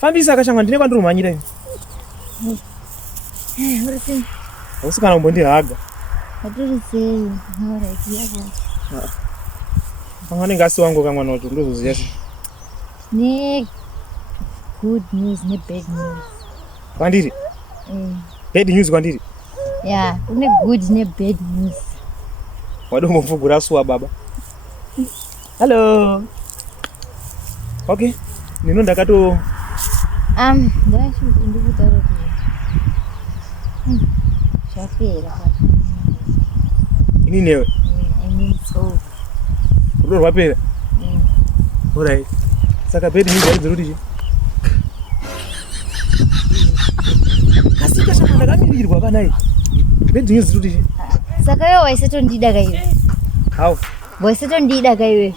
Fambisa akashanga ndine kwandiri manyira ini. Urisi. Usikana umbondihaga. Aturi sei. Hora yako. Pangane ngasi wangu kamwana wacho ndozoziya. Ne good news ne bad news. Kwandiri? Bad news kwandiri? Yeah, une good ne bad news. Wadomo mvugura suwa baba. Hello. Okay. Nino ndakato ndashi ndikutaura kuti zvapera ini newe. So Rudo rwapera. Alright. Saka bed news ari zirudi. Kasika shamba ndakamirirwa kanai. Bed news zirudi. Saka yo waisetondida kaiwe. How? Waisetondida kaiwe.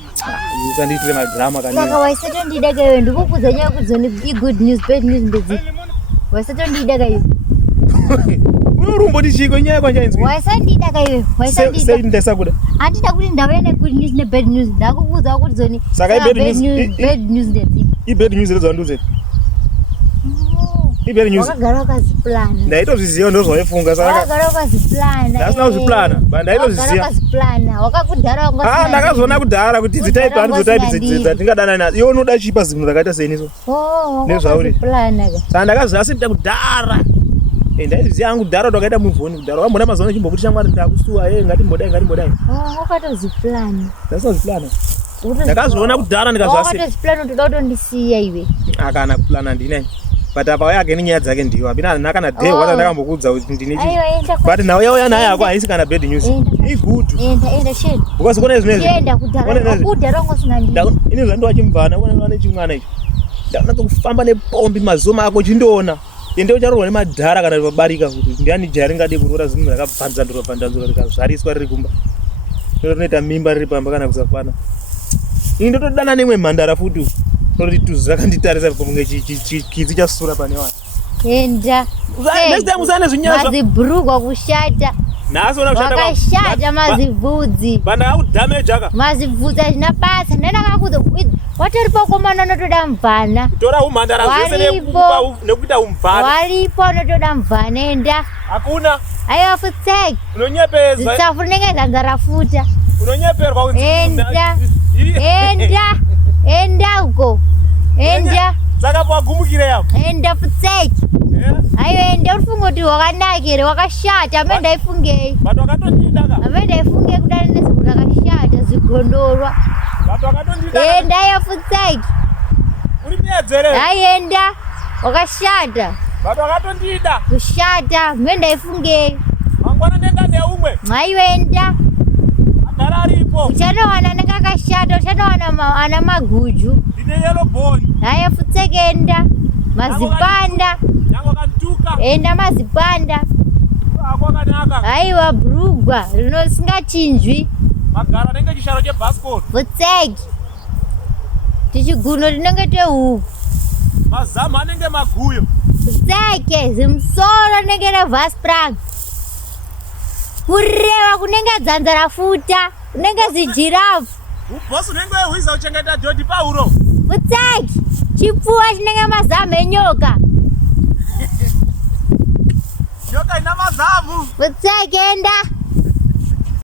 Usanditire madrama kanai. Saka waisetondida kaiwe ndikukudza nyaya kudzoni good news bad news ndedzi. Waisetondida kaiwe. Urumbo ndichiko nyaya kwanjainzwi. Waisandida kaiwe. Waisandida. Sei ndesa kuda. Andida kuti ndauya ne good news ne bad news ndakukudza kuti dzoni. Saka bad news ndedzi. Bad news rezo nduze. Bad news. Wakagara wakaziplana. Ndaitozviziva ndozvaifunga saka. Wakagara wakaziplana. Ndasina kuzviplana, ndaitozviziva. Wakagara wakaziplana. Wakakudhara wanga. Ndakazoona kudhara kuti dzitaipi andzotaipi dzatingadana nadzo. Iwe unoda chipa zvinhu zvakaita seniso. Wakazviplana ka. Saka ndakaziva senti kudhara. Ndaiziva hangu kudhara ndakaita muvhoni kudhara. Wambona mazuva chimbokuti shamwari ndakusuwa ngatimbodai. Wakatoziplana. Ndasina kuziplana. Ndakazoona kudhara ndikazvasi. Wakatoziplana utoda kutondisiya iwe. Akana kuplana ndinai. But apa yake nyaya dzake ndiwo apina nakana day wata ndakambokudza kuti ndine but now yauya naye yako haisi kana bad news good enda shit because kone zvinezvi enda kudhara ngosina ndini ini zvando wachimvana kone chimwana ichi ndana kufamba nepombi mazoma ako chindoona ende ucharorwa nemadhara kana vabarika kuti ndiani jari ngade kurora zvinhu zvakabvanza ndorobvanza rikazvariswa riri kumba rinoita mimba riri pamba kana kusafana ini ndotodana nemwe mhandara futi Sorry to zakanditarisa kunge chikidzi chasura pane vanhu. Enda. Next time usane zvinyaza. Mazibhurugwa kushata. Naso na kushata. Wakashata mazibvudzi. Banda akudamage aka. Mazibvudzi azvina basa. Ndakakudza watori pakomana unotoda mubvana. Kutora umhandara zvese nekuita umubvana. Waripo unotoda mubvana enda. Hakuna. Aiwa futseki. Unonyepeza. Zitsafu rinenge zanza rafuta. Unonyeperwa kuti. Enda. Enda. Enda uko. Enda. Saka pagumukire yapo. Enda futseki. Aiwa enda ufunga kuti wakanakire wakashata amene ndaifungei. Vanhu vakatondidaka. Amene ndaifunge kudana nezvinhu zvakashata zvigondorwa. Vanhu vakatondidaka. Enda aiwa futseki. Uri miedzere. Aienda wakashata. Vanhu vakatondida. Kushata amene ndaifungei. Mangwana nenda neumwe. Aiwa enda. Aripo. Uchanowana nekakashata uchanowana ana maguju. Ndine yellow bone. Haya futsekenda. Mazipanda. Yango kantuka. Enda mazipanda. Akwakanaka. Aiwa brugwa rinosingachinjwi. Magara nenge chisharo chebasket. Futseki. Tichiguno rinenge tehuku. Mazamu anenge maguyo. Futseke zimsoro nenge nevasprang. Kureva kunenge dzanza rafuta. Kunenge zijirafu. Bosi unenge wehuiza uchengeta dhodhi pauro. Futseki. Chipfuwa chinenge mazamu enyoka. Nyoka ina mazamu. Futseki enda.